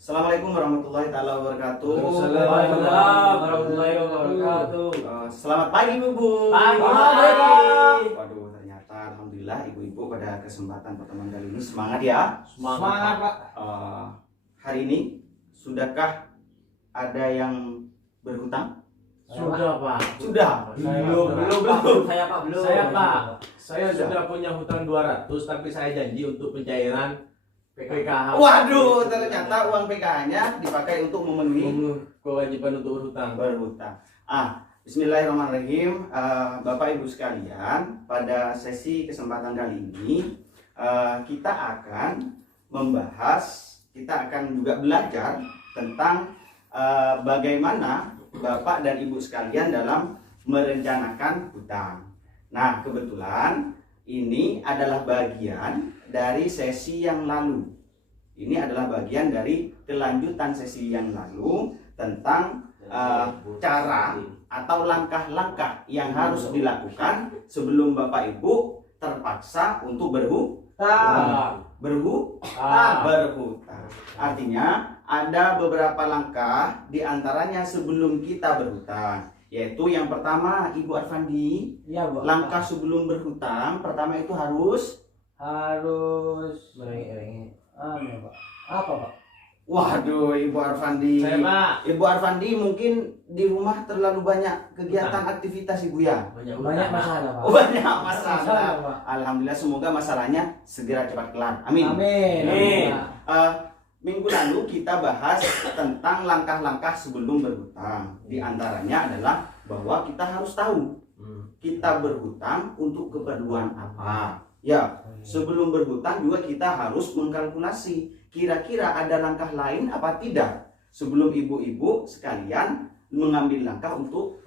Assalamualaikum warahmatullahi taala wabarakatuh. Waalaikumsalam warahmatullahi wabarakatuh. Selamat pagi Bu. Pagi. Waduh, ternyata alhamdulillah ibu-ibu pada kesempatan pertemuan kali ini semangat ya. Semangat Pak. Hari ini sudahkah ada yang berhutang? Sudah Pak. Sudah. Belum. Saya Pak belum. Saya Pak, saya Sudah. sudah punya hutang 200, tapi saya janji untuk pencairan PKH. Waduh, ternyata uang PKH-nya dipakai untuk memenuhi Kewajiban untuk berhutang. Bismillahirrahmanirrahim. Bapak Ibu sekalian, pada sesi kesempatan kali ini kita akan membahas, kita akan juga belajar tentang bagaimana Bapak dan Ibu sekalian dalam merencanakan hutang. Nah, kebetulan ini adalah bagian dari sesi yang lalu. Ini adalah bagian dari kelanjutan sesi yang lalu tentang cara atau langkah-langkah yang harus dilakukan sebelum Bapak Ibu terpaksa untuk berhutang. Artinya ada beberapa langkah diantaranya sebelum kita berhutang, yaitu yang pertama Ibu Arfandi, Iya, Bu. langkah sebelum berhutang pertama itu harus merengi-rengi. Pak. Apa, Pak? waduh Ibu Arfandi. Saya Pak. Ibu Arfandi mungkin di rumah terlalu banyak kegiatan aktivitas Ibu ya. Banyak masalah, Pak. Banyak masalah. Pak. Alhamdulillah semoga masalahnya segera cepat kelar. Amin. Amin. Minggu lalu kita bahas tentang langkah-langkah sebelum berhutang. Di antaranya adalah bahwa kita harus tahu kita berhutang untuk keperluan apa. Ya, sebelum berhutang juga kita harus mengkalkulasi kira-kira ada langkah lain apa tidak sebelum ibu-ibu sekalian mengambil langkah untuk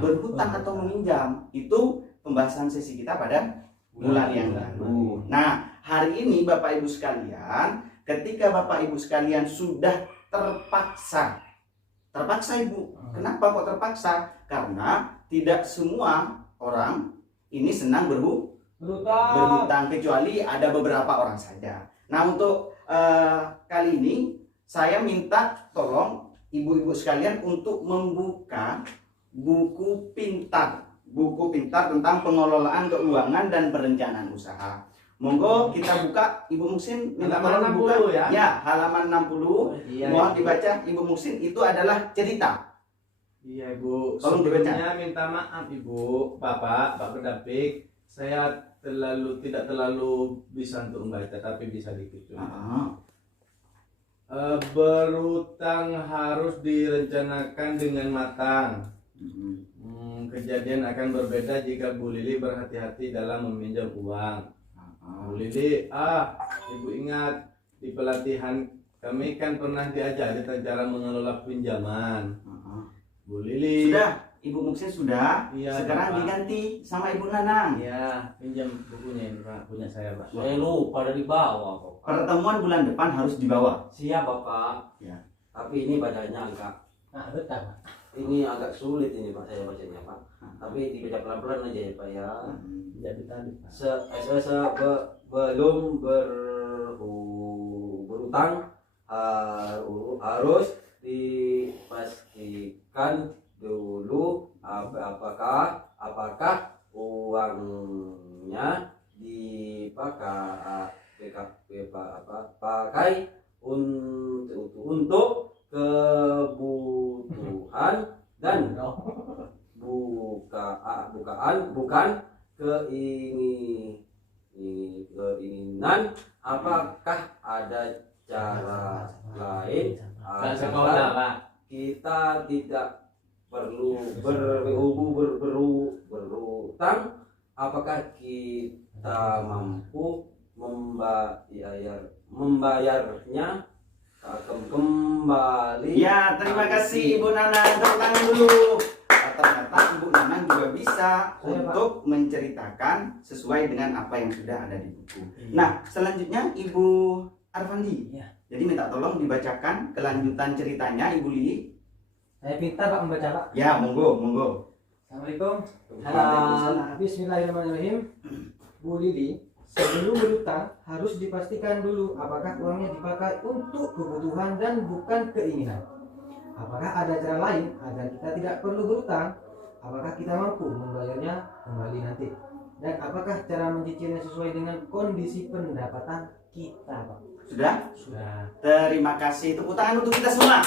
berhutang atau meminjam. Itu pembahasan sesi kita pada bulan yang lalu. Nah, hari ini Bapak Ibu sekalian, ketika Bapak Ibu sekalian sudah terpaksa Ibu, kenapa kok terpaksa? Karena tidak semua orang ini senang berhutang, kecuali ada beberapa orang saja. Nah, untuk kali ini saya minta tolong ibu-ibu sekalian untuk membuka buku pintar tentang pengelolaan keuangan dan perencanaan usaha. Monggo kita buka, Ibu Muksin minta tolong dibuka ya, halaman 60. Mohon dibaca Ibu Muksin, itu adalah cerita. Iya Ibu, Tolong dibaca. sebelumnya minta maaf Ibu, Bapak, Pak Pendamping, saya tidak terlalu bisa untuk membaca, tapi bisa dikit. Berhutang harus direncanakan dengan matang. Kejadian akan berbeda jika Bu Lili berhati-hati dalam meminjam uang. Bu Lili, Ibu ingat di pelatihan kami kan pernah diajari tentang cara mengelola pinjaman. Bu Lili. Sudah, Ibu Muksin sudah. Iya, sekarang Pak. diganti sama Ibu Nanang. Ya, pinjam bukunya ini Pak, punya saya Pak. Saya lupa dari bawah, Pak. Pertemuan bulan depan harus dibawa. Siap Bapak. Ya. Tapi ini bacanya agak Betul, Pak. ini agak sulit ini Pak, saya bacanya Pak. Tapi dibaca pelan-pelan aja ya Pak ya. Jadi tadi Pak. Belum berhutang harus dipastikan dulu apakah uangnya dipakai untuk kebutuhan dan bukan keinginan. Apakah ada cara lain Sekolah Pak. kita tidak perlu berhutang? Apakah kita mampu membayarnya kembali? Ya, terima kasih Ibu Nanang. Tepuk tangan dulu. Ternyata Ibu Nanang juga bisa untuk menceritakan sesuai dengan apa yang sudah ada di buku. Nah, selanjutnya Ibu Arfandi. Ya. Jadi minta tolong dibacakan kelanjutan ceritanya Ibu Lili. Saya pintar Pak membaca, Pak. Ya, monggo. Assalamualaikum. Waalaikumsalam. Bismillahirrahmanirrahim. Bu Lili Sebelum berhutang harus dipastikan dulu apakah uangnya dipakai untuk kebutuhan dan bukan keinginan. Apakah ada cara lain agar kita tidak perlu berhutang? Apakah kita mampu membayarnya kembali nanti? Dan apakah cara mencicilnya sesuai dengan kondisi pendapatan kita, Pak? Sudah? Sudah. Terima kasih. Tepuk tangan untuk kita semua.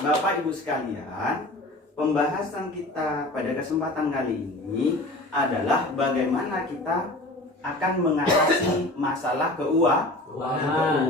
Bapak Ibu sekalian, pembahasan kita pada kesempatan kali ini adalah bagaimana kita akan mengatasi masalah keuangan.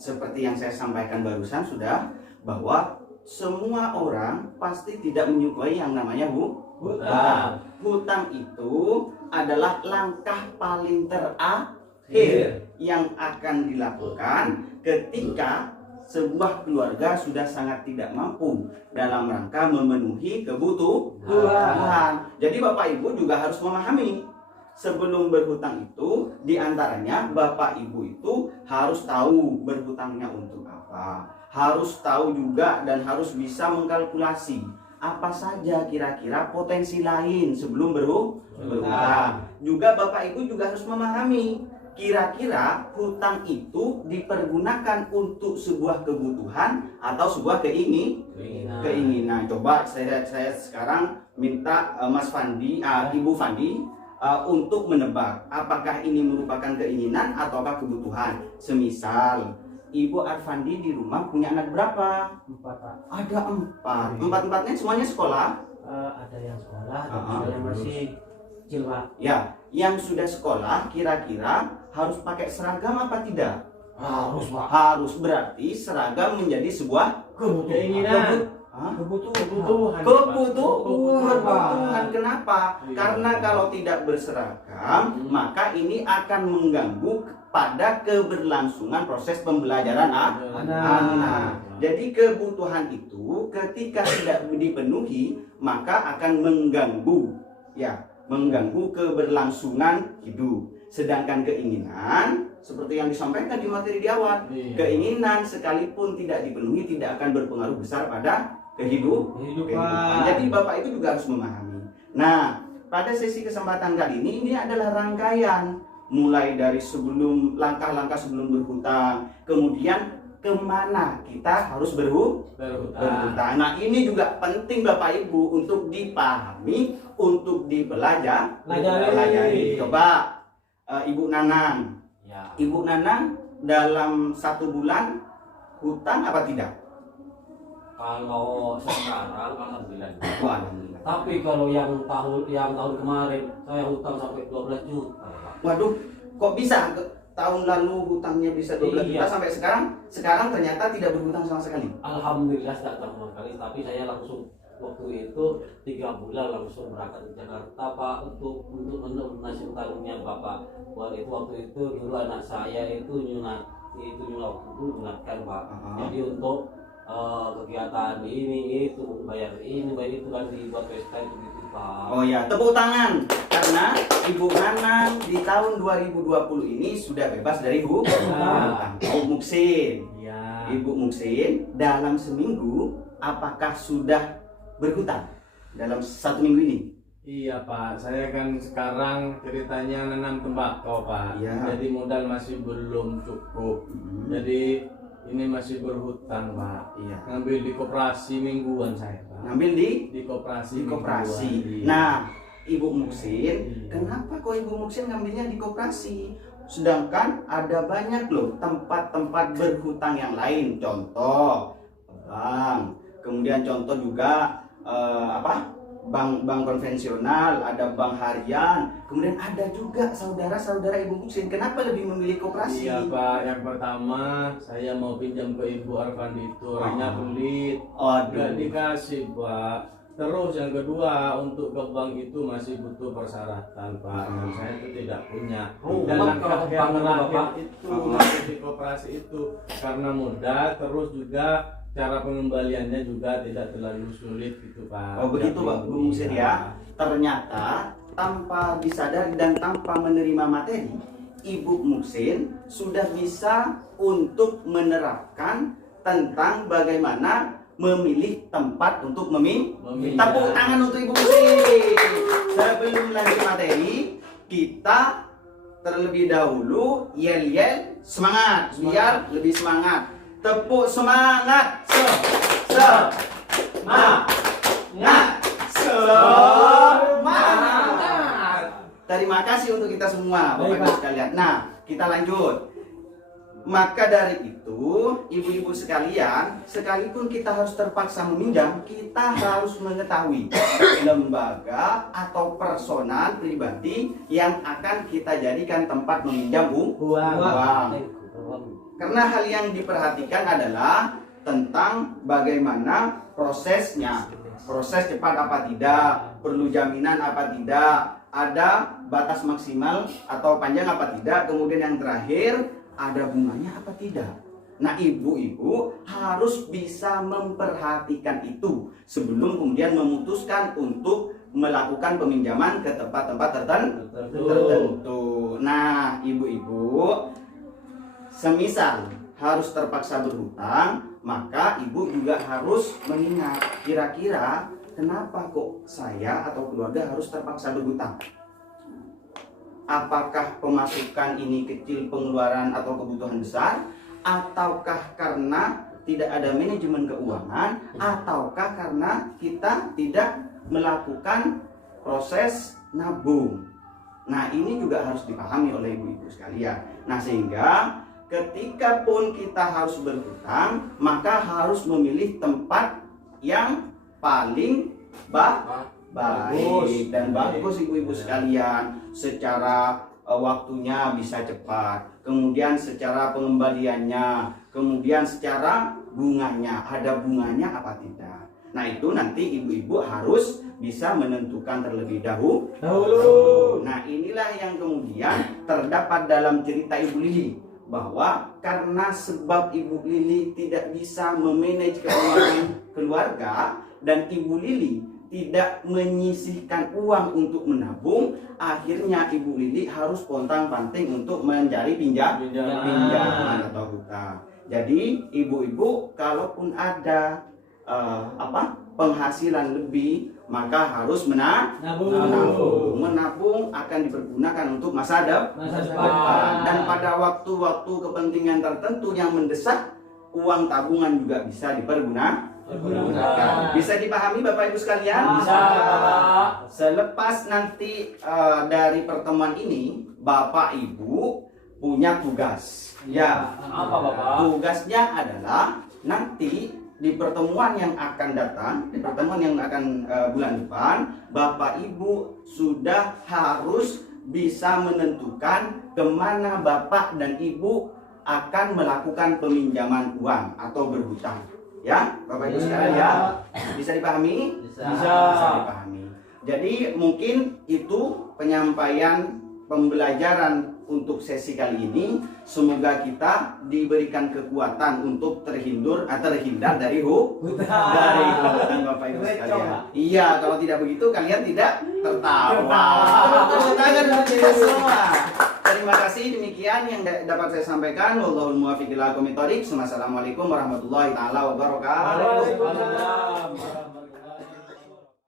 Seperti yang saya sampaikan barusan sudah, bahwa semua orang pasti tidak menyukai yang namanya hutang. Hutang itu adalah langkah paling terakhir yang akan dilakukan ketika sebuah keluarga sudah sangat tidak mampu dalam rangka memenuhi kebutuhan. Jadi Bapak Ibu juga harus memahami, sebelum berhutang itu diantaranya Bapak Ibu itu harus tahu berhutangnya untuk apa. Harus tahu juga dan harus bisa mengkalkulasi apa saja kira-kira potensi lain sebelum berhutang. Juga Bapak Ibu juga harus memahami kira-kira hutang itu dipergunakan untuk sebuah kebutuhan atau sebuah keinginan. Coba saya sekarang minta Mas Fandi, Ibu Fandi untuk menebak apakah ini merupakan keinginan ataukah kebutuhan. Semisal Ibu Arfandi di rumah punya anak berapa? 4, Pak. Ada 4. Empat-empatnya semuanya sekolah? Ada yang sekolah, ada yang masih kecil, Pak. Ya, yang sudah sekolah kira-kira harus pakai seragam apa tidak? Harus, Pak. Harus, berarti seragam menjadi sebuah Kebutuhan. Kebutuhan. Kenapa? Iya. Karena kalau tidak berseragam, maka ini akan mengganggu pada keberlangsungan proses pembelajaran anak. Jadi kebutuhan itu ketika tidak dipenuhi, maka akan mengganggu keberlangsungan hidup. Sedangkan keinginan, seperti yang disampaikan di materi di awal, keinginan sekalipun tidak dipenuhi tidak akan berpengaruh besar pada kehidupan. Jadi Bapak itu juga harus memahami. Nah, pada sesi kesempatan kali ini adalah rangkaian mulai dari langkah-langkah sebelum berhutang, kemudian kemana kita harus berhutang. Nah, ini juga penting Bapak Ibu untuk dipahami, untuk dipelajari. Coba Ibu Nanang, Ya. Ibu Nanang dalam 1 bulan hutang apa tidak? Kalau sekarang alhamdulillah. Alhamdulillah. Tapi kalau yang tahun kemarin saya hutang sampai 12 juta, Pak. Waduh, kok bisa? Tahun lalu hutangnya bisa 12 juta Iya. sampai sekarang ternyata tidak berhutang sama sekali. Alhamdulillah tidak sama sekali, tapi saya langsung waktu itu 3 bulan langsung berangkat ke Jakarta, Pak, untuk melunasi utangnya Bapak. Waktu itu dulu anak saya itu nyunatkan, Pak. Jadi untuk kegiatan ini itu bayar itu kan dibuat pesta itu Pak. Oh ya, tepuk tangan karena Ibu Nanang di tahun 2020 ini sudah bebas dari hutang. Ibu Muksin. Ya. Ibu Muksin dalam seminggu apakah sudah berhutang dalam 1 minggu ini? Iya Pak, saya kan sekarang ceritanya nanam tembakau Pak. Iya. Jadi modal masih belum cukup. Jadi ini masih berhutang Pak. Iya. Ngambil di koperasi mingguan saya Pak. Ngambil di koperasi. koperasi. mingguan, iya. Nah, Ibu Muksin, Iya. kenapa kok Ibu Muksin ngambilnya di koperasi? Sedangkan ada banyak loh tempat-tempat berhutang yang lain. Contoh bank. Kemudian contoh juga bank konvensional, ada bank harian, kemudian ada juga saudara-saudara Ibu Muksin. Kenapa lebih memilih koperasi? Iya Pak, yang pertama saya mau pinjam ke Ibu Arfandi itu orangnya pelit, nggak dikasih Pak. Terus yang kedua untuk ke bank itu masih butuh persyaratan Pak, dan saya itu tidak punya. Dan langkah yang terakhir itu masih di koperasi itu karena mudah, terus juga cara pengembaliannya juga tidak terlalu sulit gitu Pak. Oh begitu Pak Bu Muksin ya. Ternyata tanpa disadari dan tanpa menerima materi, Ibu Muksin sudah bisa untuk menerapkan tentang bagaimana memilih tempat untuk meminjam. Meminjam. Tepuk tangan untuk Ibu Muksin. Sebelum lanjut materi, kita terlebih dahulu yel-yel semangat, biar lebih semangat. Tepuk semangat. Semangat. Terima kasih untuk kita semua, Bapak Ibu sekalian. Nah, kita lanjut. Maka dari itu, ibu-ibu sekalian, sekalipun kita harus terpaksa meminjam, kita harus mengetahui lembaga atau personal pribadi yang akan kita jadikan tempat meminjam uang. Karena hal yang diperhatikan adalah tentang bagaimana prosesnya. Proses cepat apa tidak, perlu jaminan apa tidak, ada batas maksimal atau panjang apa tidak, kemudian yang terakhir ada bunganya apa tidak. Nah, ibu-ibu harus bisa memperhatikan itu sebelum kemudian memutuskan untuk melakukan peminjaman ke tempat-tempat tertentu. Nah, ibu-ibu, semisal harus terpaksa berhutang, maka ibu juga harus mengingat kira-kira kenapa kok saya atau keluarga harus terpaksa berhutang. Apakah pemasukan ini kecil, pengeluaran atau kebutuhan besar, ataukah karena tidak ada manajemen keuangan, ataukah karena kita tidak melakukan proses nabung. Nah, ini juga harus dipahami oleh ibu-ibu sekalian. Nah, sehingga ketika pun kita harus berhutang, maka harus memilih tempat yang paling baik dan bagus, ibu-ibu sekalian. Secara waktunya bisa cepat, kemudian secara pengembaliannya, kemudian secara bunganya, ada bunganya apa tidak. Nah, itu nanti ibu-ibu harus bisa menentukan terlebih dahulu. Nah, inilah yang kemudian terdapat dalam cerita Ibu Lili, bahwa karena sebab Ibu Lili tidak bisa memanage keuangan keluarga dan Ibu Lili tidak menyisihkan uang untuk menabung, akhirnya Ibu Lili harus pontang-panting untuk mencari pinjaman atau hutang. Jadi ibu-ibu kalaupun ada penghasilan lebih, maka harus menabung akan dipergunakan untuk masa depan. Dan pada waktu-waktu kepentingan tertentu yang mendesak, uang tabungan juga bisa dipergunakan. Bisa dipahami Bapak Ibu sekalian? Bisa. Selepas nanti dari pertemuan ini, Bapak Ibu punya tugas. Ya. Apa Bapak? Tugasnya adalah nanti di pertemuan yang akan datang, di pertemuan yang akan bulan depan, Bapak Ibu sudah harus bisa menentukan kemana Bapak dan Ibu akan melakukan peminjaman uang atau berhutang. Ya, Bapak Ibu sekalian ya. Bisa dipahami? Bisa. Dipahami. Jadi mungkin itu penyampaian pembelajaran untuk sesi kali ini. Semoga kita diberikan kekuatan untuk terhindar dari hutang, Bapak Ibu sekalian. Iya, kalau tidak begitu kalian tidak tertawa. Tepuk tangan untuk kita semua. Terima kasih, demikian yang dapat saya sampaikan. Wallahul muwaffiq ila aqwamit thoriq. Wassalamualaikum warahmatullahi taala wabarakatuh. Waalaikumsalam.